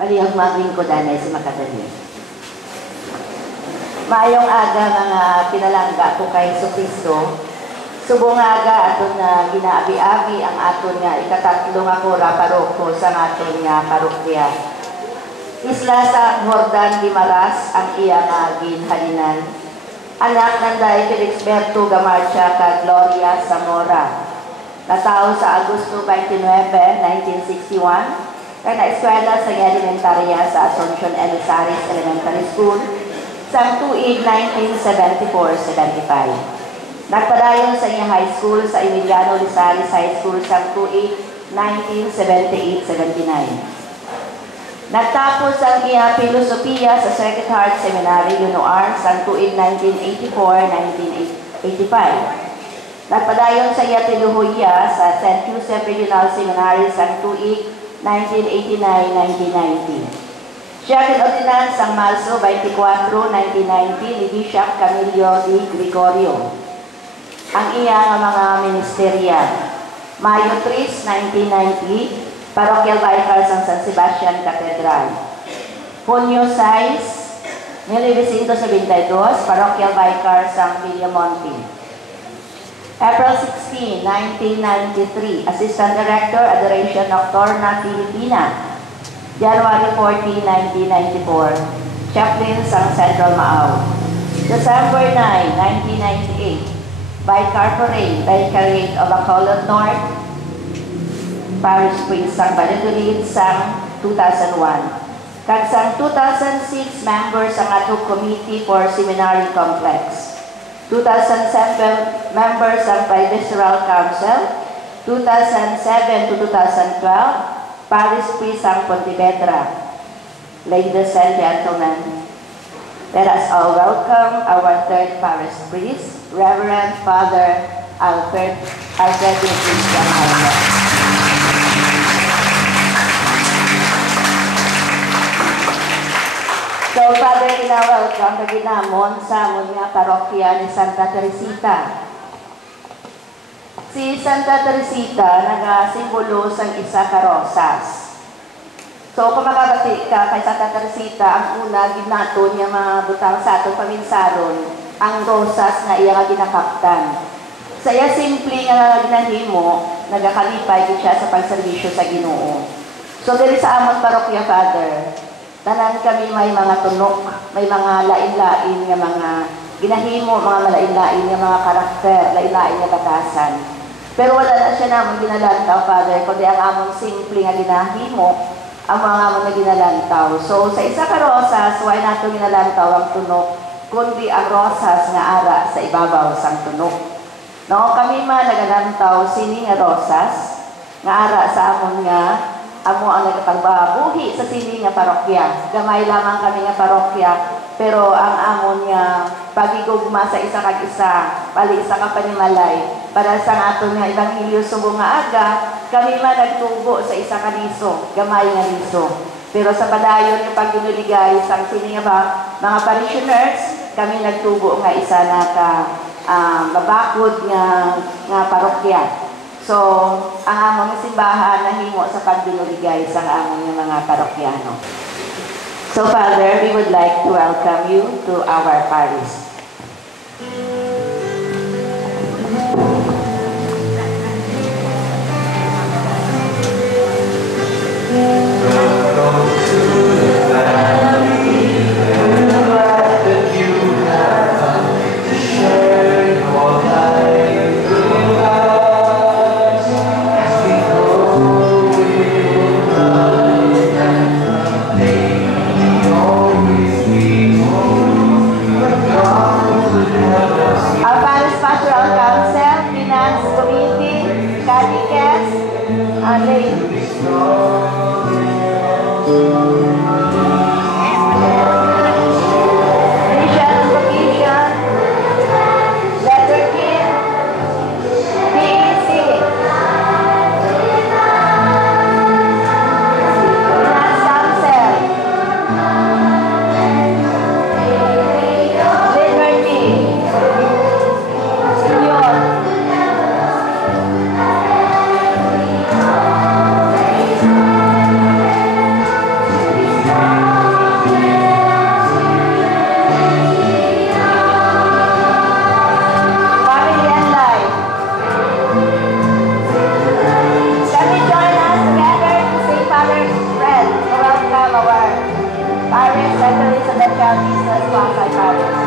Palihag maglingkodan ay si Makadali. Maayong aga mga pinalangga ko kay Jesucristo. Subong aga aton na ginaabi-abi ang aton nga ikatatlo nga kura paroko sa aton nga parokya. Isla sa Jordan Guimaras ang iya nga ginhalinan. Anak ng Day Felixberto Gamarcha kag Gloria Zamora. Natao sa Agosto 29, 1961. Kaya na-eskwela sa elementarya sa Asuncion Elizares Elementary School sa tuig 1974-75. Nagpadayon sa iya high school sa Emiliano Lizares High School sa tuig 1978-79. Nagtapos ang iya filosofiya sa Sacred Heart Seminary, UNOR sa tuig 1984-1985. Nagpadayon sa iya teolohiya sa St. Joseph Regional Seminary sa tuig 1989-1990. Siya kinordinan sa Marso 24, 1990 ni Bishop Camilo D. Gregorio. Ang iya nga mga ministerya. Mayo 3, 1990, Parochial Vicar sa San Sebastian Cathedral. Junio 6, 1972, Parochial Vicar sa Villamonte. April 16, 1993, Assistant Director, Adoration Nocturna, Filipina. January 14, 1994, Chaplain sa Central Maaw. December 9, 1998, Vicariate of Bacolod North, Parish Priest sang Valladolid sang 2001. Kag sang 2006, member sa ato Committee for Seminary Complex. 2007, members ng Presbyteral Council, 2007 to 2012, Parish Priest ng Pontevedra. Ladies and gentlemen, let us all welcome our third Parish Priest, Reverend Father Alfred Christian Alba. So, Father, welcome na ginamon sa mga parokya ni Santa Teresita. Si Santa Teresita nagasimbolo sa isa ka rosas. So, kung makabati ka kay Santa Teresita, ang una, ginato niya mga butang sa atong paminsaron, ang rosas na iya nga ginakaptan. Sa iya simple nga ginahimo, nagakalipay siya sa pagserbisyo sa Ginoo. So, diri sa amon parokya, Father, tanan kami may mga tunok, may mga lain-lain nga mga ginahimo, mga malain-lain nga mga karakter, lain-lain nga batasan. Pero wala na siya namang ginalantaw, Father, kundi ang among simple nga ginahimo, ang mga among na ginalantaw. So, sa isa ka rosas, why nato ginalantaw ang tunok, kundi ang rosas nga ara sa ibabaw sang tunok. No, kami man nagalantaw sini nga rosas, nga ara sa amon nga amo ang nagpagbabuhi sa sini nga parokya. Gamay lamang kami nga parokya, pero ang amon nga pagigugma sa isa kag isa, bali isa ka panimalay, para sa aton nga ebanghelyo subong nga aga, kami man nagtubo sa isa ka liso, gamay nga liso. Pero sa padayon nga pagginuligay sa sini nga ba, mga parishioners, kami nagtubo nga isa na ka babakod nga parokya. So, ang among simbahan nahimo sa pagbinuligay sa among mga parokyano. So, Father, we would like to welcome you to our parish. Welcome to the family, and the life that you have come to share your life with us. As we go with life and may we always be home, but God Child Jesus Pasay Parish.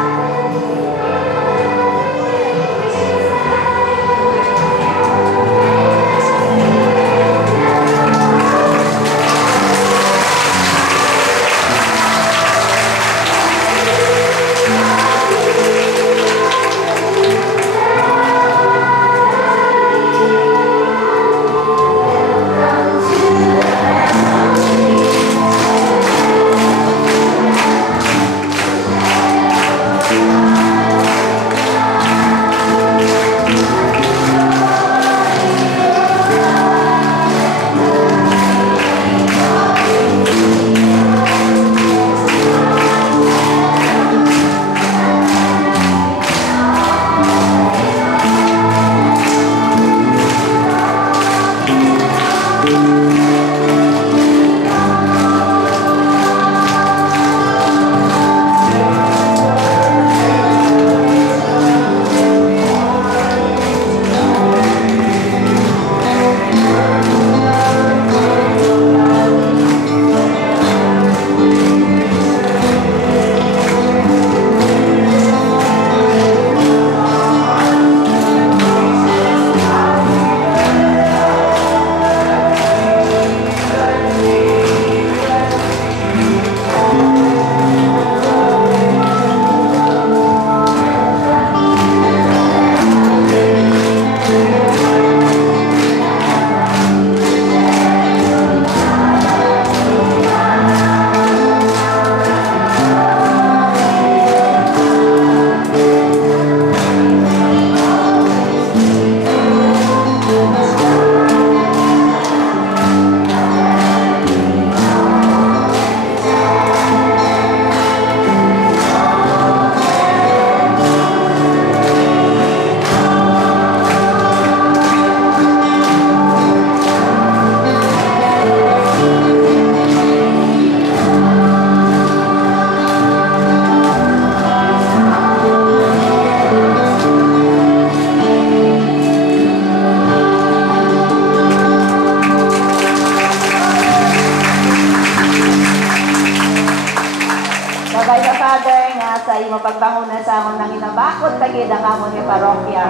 Babay sa Father nga sa imo pagbangunan sa amon nang inabakot tagid ang amon nga parokya.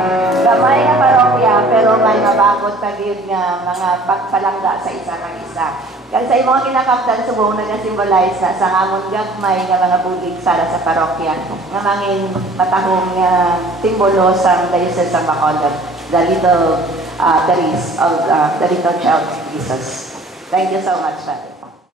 Gamay nga parokya pero may mabakot tagid nga mga pagpalangga sa isa kang isa. Kaya sa imong kinakamtan subong nag-symbolize sa amon gagmay nga mga bulig para sa parokya nga mangin matahong simbolo sa Diocese of Bacolod, the little the Little Child Jesus. Thank you so much, Father.